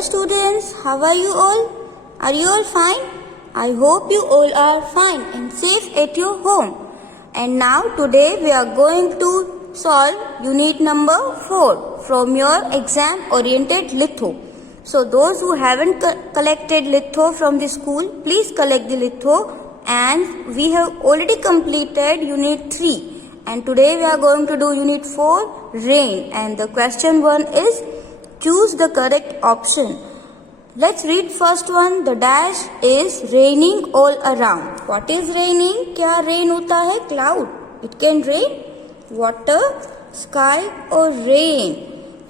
Hello students, how are you all? Are you all fine? I hope you all are fine and safe at your home. And now today we are going to solve unit number 4 from your exam oriented litho. So those who haven't collected litho from the school, please collect the litho, and we have already completed unit 3. And today we are going to do unit 4, rain, and the question 1 is choose the correct option. Let's read first one. The dash is raining all around. What is raining? क्या rain होता है? Cloud. It can rain water, sky or rain.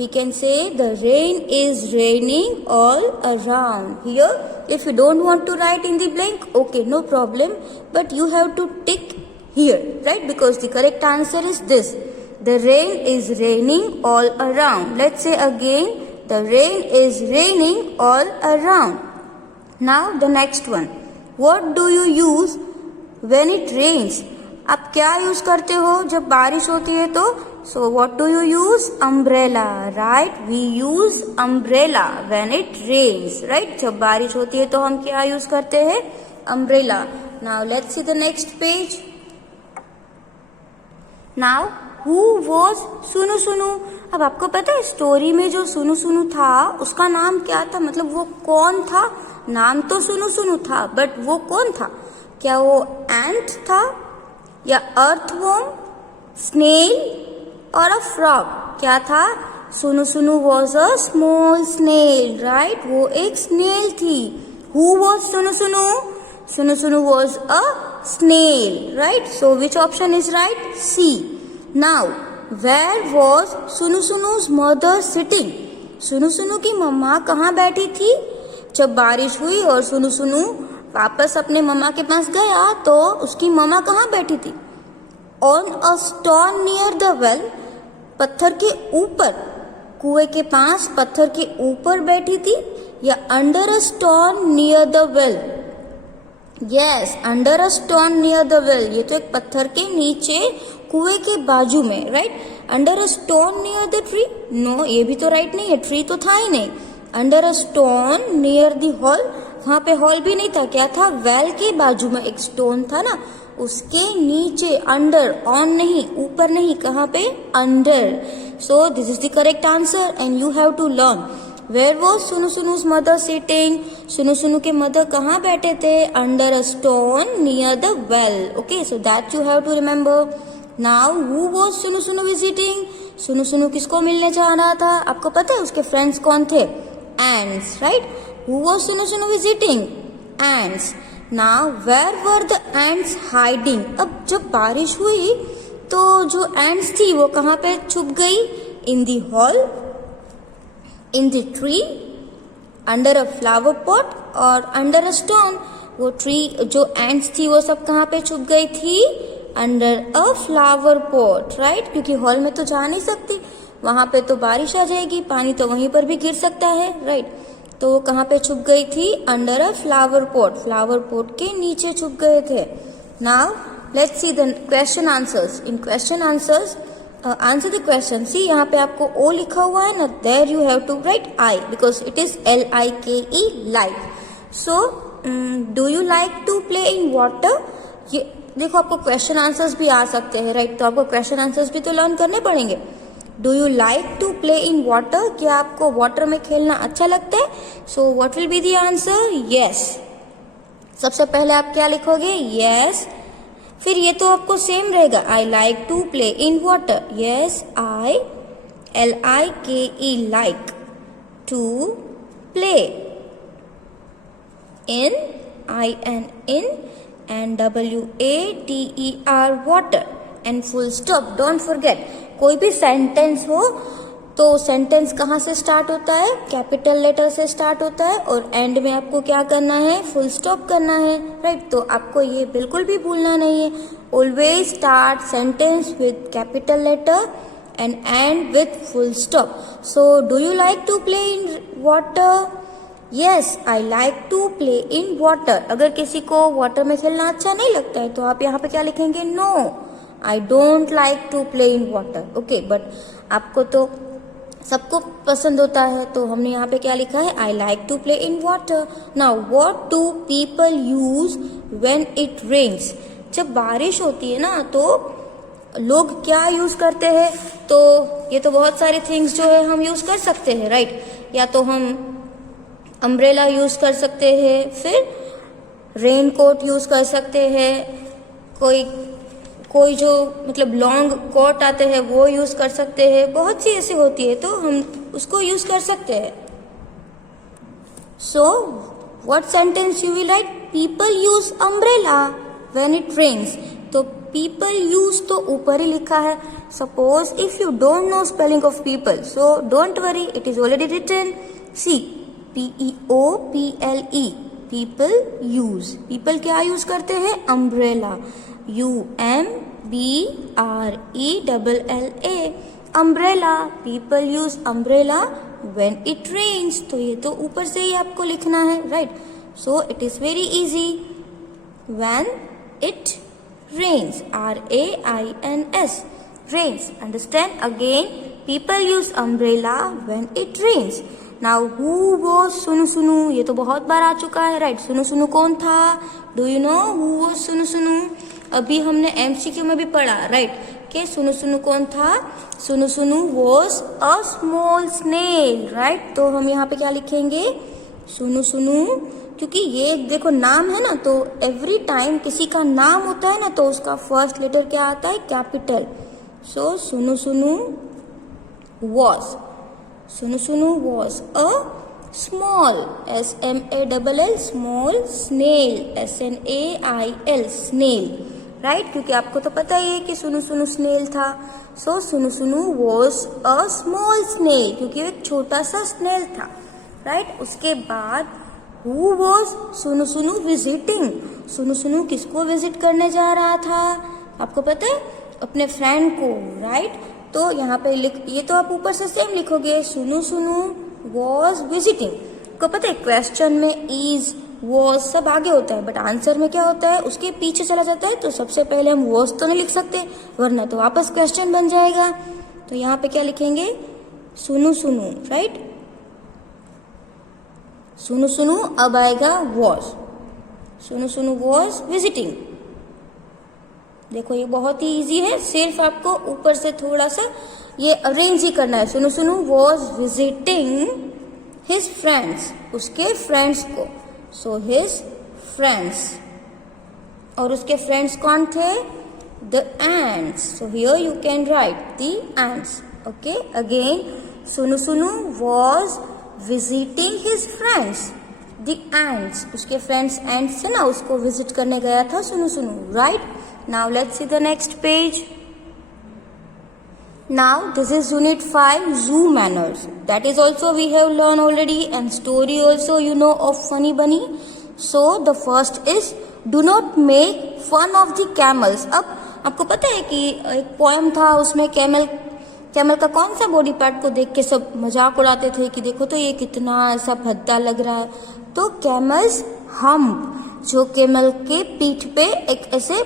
We can say the rain is raining all around. Here, if you don't want to write in the blank, okay, no problem. But you have to tick here, right? Because the correct answer is this. The rain is raining all around. Let's say again. The rain is raining all around. Now the next one. What do you use when it rains? आप क्या use करते हो जब बारिश होती है तो? So what do you use? Umbrella, right? We use umbrella when it rains, right? जब बारिश होती है तो हम क्या यूज करते हैं? Umbrella. Now let's see the next page. Now who was सुनु सुनु? अब आपको पता है स्टोरी में जो सुनु सुनु था उसका नाम क्या था? मतलब वो कौन था? नाम तो सुनु सुनु था, बट वो कौन था? क्या वो एंट था या अर्थवर्म, स्नेल और अ फ्रॉग? क्या था? Sunu Sunu was a small snail, right? वो एक स्नेल थी. Who was Sunu Sunu? Sunu Sunu was a snail, right? So which option is right? C. Now Where was सुनु सुनु's mother sitting? सुनु सुनु की मम्मा कहाँ बैठी थी? जब बारिश हुई और सुनु सुनु वापस अपने मम्मा के पास गया तो उसकी मम्मा कहाँ बैठी थी? On a stone near the well. पत्थर के ऊपर, कुएं के पास पत्थर के ऊपर बैठी थी या under a stone near the well? Yes, under a stone near the well. ये तो एक पत्थर के नीचे कुएं के बाजू में, right? Under a stone near the tree? No, ये भी तो राइट नहीं है. ट्री तो था ही नहीं. Under a stone near the hall, वहां पे हॉल भी नहीं था. क्या था? वेल के बाजू में एक स्टोन था ना, उसके नीचे. अंडर, ऑन नहीं, ऊपर नहीं. कहाँ पे? Under. So this is the correct answer and you have to learn. Where was Sunu Sunu's mother sitting? सुनु सुनु के मदर कहाँ बैठे थे? Under a stone near the well. Okay, so that you have to remember. Now who was Sunu Sunu visiting? सुनु सुनु किसको मिलने जा रहा था? आपको पता है उसके फ्रेंड्स कौन थे? Ends, right? Who was Sunu Sunu visiting? Ants. Now where were the ants hiding? अब जब बारिश हुई तो जो एंड्स थी वो कहाँ पे छुप गई? In the hall, in the tree, under a flower pot और अंडर अ स्टोन. वो ट्री, जो एंड्स थी वो सब कहाँ पे छुप गई थी? Under a flower pot, right? क्योंकि हॉल में तो जा नहीं सकती, वहां पे तो बारिश आ जाएगी, पानी तो वहीं पर भी गिर सकता है, राइट? तो वो कहाँ पे छुप गई थी? Under a flower pot. Flower pot के नीचे छुप गए थे. Now let's see the question answers. In question answers answer the question. See यहाँ पे आपको ओ लिखा हुआ है ना, there you have to write I because it is LIKE, like. So do you like to play in water? ये देखो, आपको क्वेश्चन आंसर्स भी आ सकते हैं, राइट? तो आपको क्वेश्चन आंसर्स भी तो लर्न करने पड़ेंगे. Do you like to play in water? क्या आपको वाटर में खेलना अच्छा लगता है? So what will be the answer? Yes. सबसे पहले आप क्या लिखोगे? यस. फिर ये तो आपको सेम रहेगा. I like to play in water. Yes, I LIKE, like to play. In, IN and WATER, water. and full stop. Don't forget, कोई भी सेंटेंस हो तो सेंटेंस कहाँ से स्टार्ट होता है? कैपिटल लेटर से स्टार्ट होता है और एंड में आपको क्या करना है? फुल स्टॉप करना है, राइट? तो आपको ये बिल्कुल भी भूलना नहीं है. Always start sentence with capital letter and end with full stop. So do you like to play in water? Yes, I like to play in water. अगर किसी को वाटर में खेलना अच्छा नहीं लगता है तो आप यहाँ पे क्या लिखेंगे? No, I don't like to play in water. Okay, but आपको तो सबको पसंद होता है। तो हमने यहाँ पे क्या लिखा है, I like to play in water. Now what do people use when it rains. जब बारिश होती है ना तो लोग क्या यूज करते हैं, तो ये तो बहुत सारे थिंग्स जो है हम यूज कर सकते हैं, राइट। या तो हम अम्ब्रेला यूज कर सकते हैं, फिर रेन कोट यूज कर सकते हैं, कोई जो मतलब लॉन्ग कोट आते हैं वो यूज कर सकते हैं, बहुत सी ऐसी होती है तो हम उसको यूज कर सकते हैं। So what sentence you will write, people use umbrella when it rains. तो पीपल यूज तो ऊपर ही लिखा है। Suppose if you don't know spelling of people, so don't worry, it is already written. See PEOPLE, people use. People क्या use करते हैं, umbrella, UMBRELLA, umbrella. People use umbrella when it rains. तो ये तो ऊपर से ही आपको लिखना है, right. So it is very easy, when it rains, RAINS, rains. Understand again, people use umbrella when it rains. Now who was Sunu Sunu, ये तो बहुत बार आ चुका है, राइट। सुनु सुनु कौन था, do you know who was Sunu सुनु। अभी हमने MCQ में भी पढ़ा, राइट, कि सुनु सुनु कौन था। Sunu Sunu was a small snail, right. तो हम यहाँ पे क्या लिखेंगे, सुनु सुनु, क्योंकि ये देखो नाम है ना, तो एवरी टाइम किसी का नाम होता है ना तो उसका फर्स्ट लेटर क्या आता है, कैपिटल। सो सुनु Sunu was, Sunu Sunu was a small, SMALL, small, snail, SNAIL, snail, right. क्योंकि आपको तो पता ही है कि सुनु सुनु स्नेल था। सो सुनु Sunu was a small snail, क्योंकि एक छोटा सा स्नेल था, राइट। उसके बाद who was Sunu Sunu visiting. सुनु सुनु किसको विजिट करने जा रहा था, आपको पता है, अपने फ्रेंड को, राइट। तो यहाँ पे ये तो आप ऊपर से सेम लिखोगे, सुनु सुनु वॉज विजिटिंग। को पता है क्वेश्चन में इज, वॉज सब आगे होता है, बट आंसर में क्या होता है, उसके पीछे चला जाता है। तो सबसे पहले हम वॉज तो नहीं लिख सकते, वरना तो वापस क्वेश्चन बन जाएगा। तो यहाँ पे क्या लिखेंगे, सुनु सुनु, राइट। सुनु सुनु अब आएगा was, Sunu Sunu was visiting. देखो ये बहुत ही इजी है, सिर्फ आपको ऊपर से थोड़ा सा ये अरेंज ही करना है। सुनु Sunu was visiting his friends, उसके फ्रेंड्स को। सो हिज फ्रेंड्स, और उसके फ्रेंड्स कौन थे, the ants. So here you can write the ants, okay. Again सुनु Sunu was visiting his friends, the ants, उसके फ्रेंड्स एंट्स है ना, उसको विजिट करने गया था सुनु सुनु, right. Now let's see the next page. Now this is unit 5, zoo manners. That is also we have learned already, and story also you know of Funny Bunny. So the first is do not make fun of the camels. अब आपको पता है कि एक poem था, उसमें camel का कौन सा बॉडी पार्ट को देख के सब मजाक उड़ाते थे कि देखो तो ये कितना ऐसा भद्दा लग रहा है। तो कैमल्स हम्प, जो कैमल के पीठ पे एक ऐसे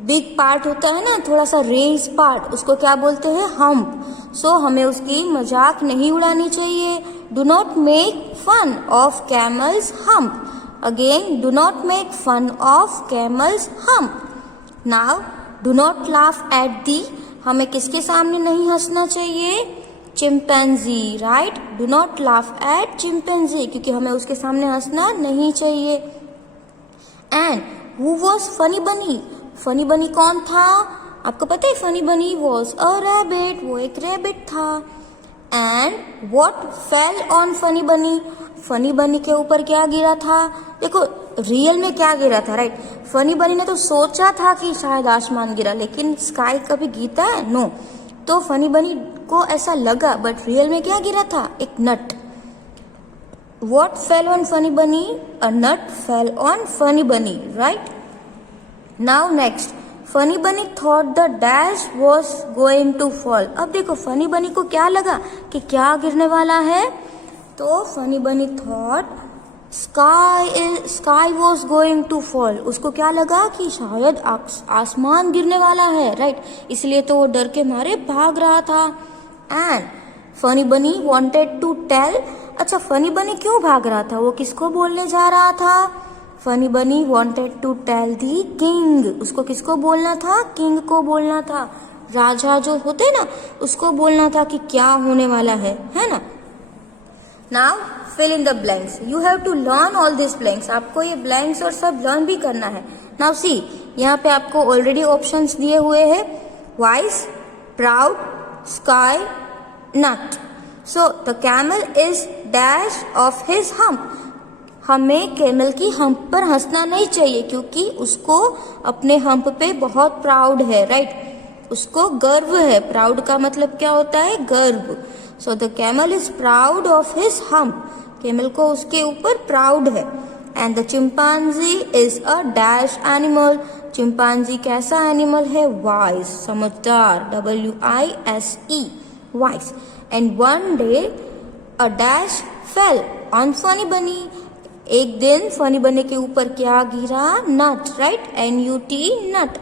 बिग पार्ट होता है ना, थोड़ा सा रेज पार्ट, उसको क्या बोलते हैं, हम्प। सो हमें उसकी मजाक नहीं उड़ानी चाहिए। Do not make fun of camel's hump. Again, do not make fun of camel's hump. Now do not laugh at the, हमें किसके सामने नहीं हंसना चाहिए, chimpanzee, right. Do not laugh at chimpanzee, क्योंकि हमें उसके सामने हंसना नहीं चाहिए। And who was funny bunny, funny bunny कौन था, आपको पता है, फनी बनी वॉज अ रैबिट, वो एक रैबिट था। And what fell on funny bunny, funny bunny के ऊपर क्या गिरा था, देखो रियल में क्या गिरा था, राइट। फनी बनी ने तो सोचा था कि शायद आसमान गिरा, लेकिन स्काई कभी गिरता है, नो। तो फनी बनी को ऐसा लगा, बट रियल में क्या गिरा था, एक नट। What fell on funny bunny, a nut fell on funny बनी, राइट। Now next, फनी बनी thought the dash was going to fall. अब देखो फनी बनी को क्या लगा कि क्या गिरने वाला है, तो फनी बनी thought sky was going to fall. उसको क्या लगा कि शायद आसमान गिरने वाला है, राइट। इसलिए तो वो डर के मारे भाग रहा था। And funny bunny wanted to tell. अच्छा, फनी बनी क्यों भाग रहा था, वो किसको बोलने जा रहा था? Funny bunny wanted to tell the king. उसको किसको बोलना था? किंग को बोलना था। राजा जो होते ना, उसको बोलना था कि क्या होने वाला है ना। Now fill in the blanks. You have to learn all this blanks. आपको ये ब्लैंक्स और सब लर्न भी करना है। नाउ सी, यहाँ पे आपको ऑलरेडी ऑप्शंस दिए हुए हैं, wise, proud, sky, nut. So the camel is dash of his hump. हमें कैमल की हम्प पर हंसना नहीं चाहिए, क्योंकि उसको अपने हम्प पे बहुत प्राउड है, राइट? उसको गर्व है। प्राउड का मतलब क्या होता है? गर्व। So the camel is proud of his hump. Camel को उसके ऊपर प्राउड है। And the chimpanzee is a dash animal. Chimpanzee कैसा एनिमल है? वाइज, समझदार, WISE, wise. And one day a dash fell on funny bunny. एक दिन funny bunny के ऊपर क्या गिरा? Nut, right? NUT, nut.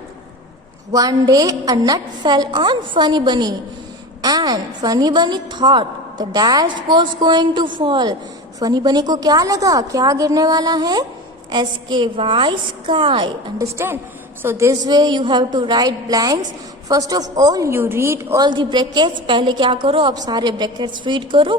One day a nut fell on Funny Bunny, and Funny Bunny thought the dash was going to fall. Funny Bunny को क्या लगा? क्या गिरने वाला है? SKY, sky. Understand? So this way you have to write blanks. First of all you read all the brackets. पहले क्या करो? आप सारे brackets read करो।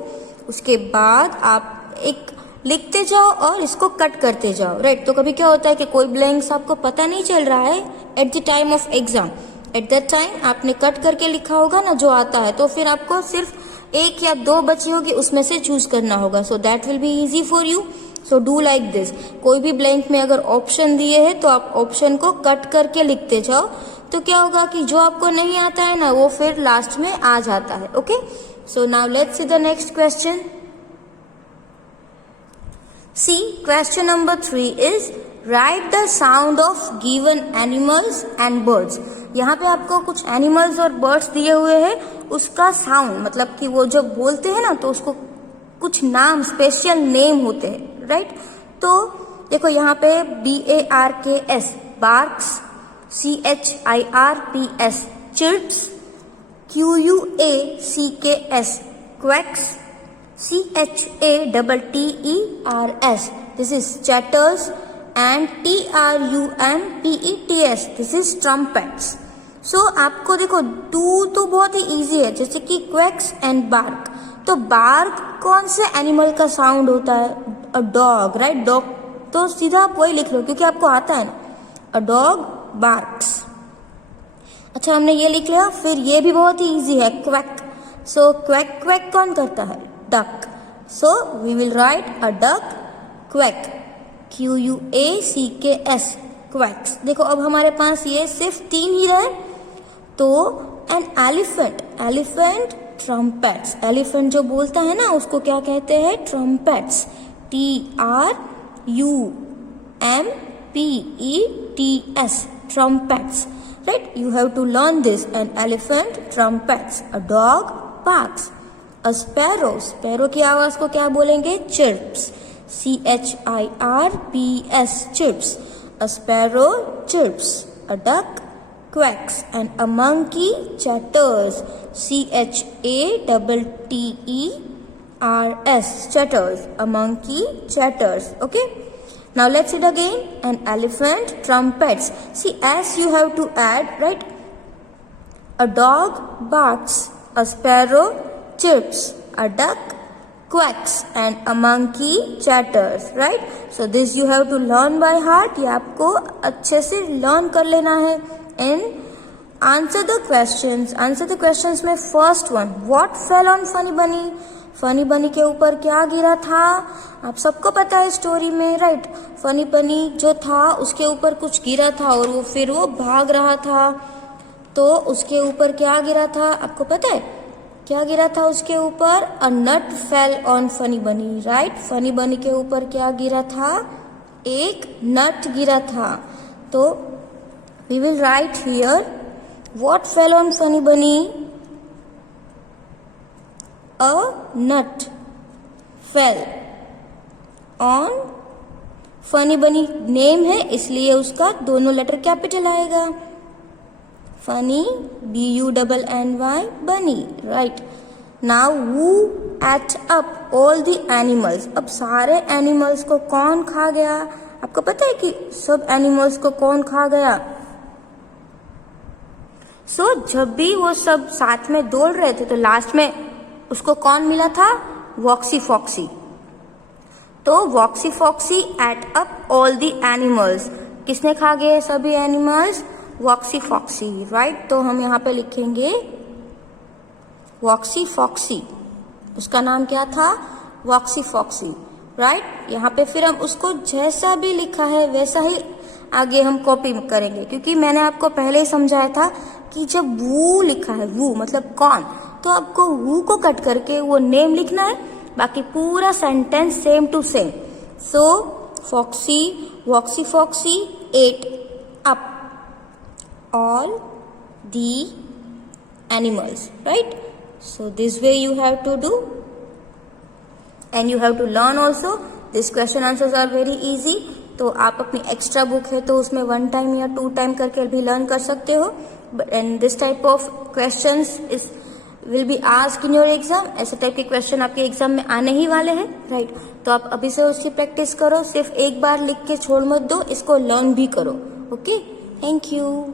उसके बाद आप एक लिखते जाओ और इसको कट करते जाओ, राइट? तो कभी क्या होता है कि कोई ब्लैंक्स आपको पता नहीं चल रहा है at the time of exam. At that time आपने कट करके लिखा होगा ना जो आता है, तो फिर आपको सिर्फ एक या दो बची होगी, उसमें से चूज करना होगा। So that will be easy for you. So do like this. कोई भी ब्लैंक में अगर ऑप्शन दिए है तो आप ऑप्शन को कट करके लिखते जाओ। तो क्या होगा कि जो आपको नहीं आता है ना, वो फिर लास्ट में आ जाता है। Okay, so now let's see the next question. See, question number 3 is write the sound of given animals and birds. यहाँ पे आपको कुछ एनिमल्स और बर्ड्स दिए हुए हैं, उसका साउंड, मतलब कि वो जब बोलते हैं ना तो उसको कुछ नाम, स्पेशल नेम होते हैं, राइट? तो देखो यहाँ पे BARKS, barks, CHIRPS, chirps, QUACKS, quacks, CHATTERS, this is chatters, and TRUMPETS, this is trumpets. So आपको देखो टू तो बहुत ही इजी है, जैसे कि क्वैक्स एंड बार्क। तो बार्क कौन से एनिमल का साउंड होता है? A dog, right? डॉग तो सीधा आप वही लिख लो क्योंकि आपको आता है ना। A dog barks. अच्छा, हमने ये लिख लिया। फिर ये भी बहुत ही इजी है, क्वैक। सो क्वैक क्वैक कौन करता है? duck. So we will write a duck quack, QUACKS, quacks. देखो अब हमारे पास ये सिर्फ 3 ही रहे। तो an elephant, elephant trumpets, elephant जो बोलता है ना उसको क्या कहते हैं? trumpets, TRUMPETS, trumpets, right? You have to learn this. An elephant trumpets, a dog barks, a sparrow, sparrow की आवाज को क्या बोलेंगे? chirps, CHIRPS, chirps, a sparrow chirps, a duck quacks, and a monkey chatters, CHATTERS, chatters, a monkey chatters. Okay, now let's it again. An elephant trumpets. See, as you have to add, right? A dog barks, a sparrow chirps, a duck quacks, and a monkey chatters, right? So this you have to learn by heart. ये आपको अच्छे से learn कर लेना है। And answer the questions. Answer the questions में first one, what fell on Funny Bunny? Funny bunny के ऊपर क्या गिरा था? आप सबको पता है स्टोरी में, राइट? फनी बनी जो था उसके ऊपर कुछ गिरा था और वो फिर वो भाग रहा था। तो उसके ऊपर क्या गिरा था? आपको पता है क्या गिरा था उसके ऊपर? अ नट फेल ऑन फनी बनी, राइट? फनी बनी के ऊपर क्या गिरा था? एक नट गिरा था। तो we will write here what fell on funny bunny? A nut fell on funny bunny. Name है इसलिए उसका दोनों लेटर कैपिटल आएगा। Funny, BUNNY, bunny, right? नाउ who ate up all the animals. अब सारे एनिमल्स को कौन खा गया? आपको पता है कि सब एनिमल्स को कौन खा गया? सो जब भी वो सब साथ में दौड़ रहे थे तो लास्ट में उसको कौन मिला था? Woxy Foxy. तो Woxy Foxy ate up all the animals. किसने खा गए सभी एनिमल्स? वॉक्सी फॉक्सी. राइट. तो हम यहाँ पे लिखेंगे वॉक्सी फॉक्सी. उसका नाम क्या था? Woxy foxy. राइट. यहाँ पे फिर हम उसको जैसा भी लिखा है वैसा ही आगे हम कॉपी करेंगे, क्योंकि मैंने आपको पहले ही समझाया था कि जब वू लिखा है, वू मतलब कौन, तो आपको वू को कट करके वो नेम लिखना है, बाकी पूरा sentence same to same. So Foxy, Woxy Foxy ate up all the animals, right? So this way you have to do, and you have to learn also. These question answers are very easy. तो आप अपनी extra book है तो उसमें 1 time या 2 time करके भी learn कर सकते हो. And this type of questions is will be asked in your exam. ऐसे टाइप के क्वेश्चन आपके एग्जाम में आने ही वाले हैं. राइट. तो आप अभी से उसकी प्रैक्टिस करो. सिर्फ एक बार लिख के छोड़ मत दो, इसको लर्न भी करो. ओके. Thank you.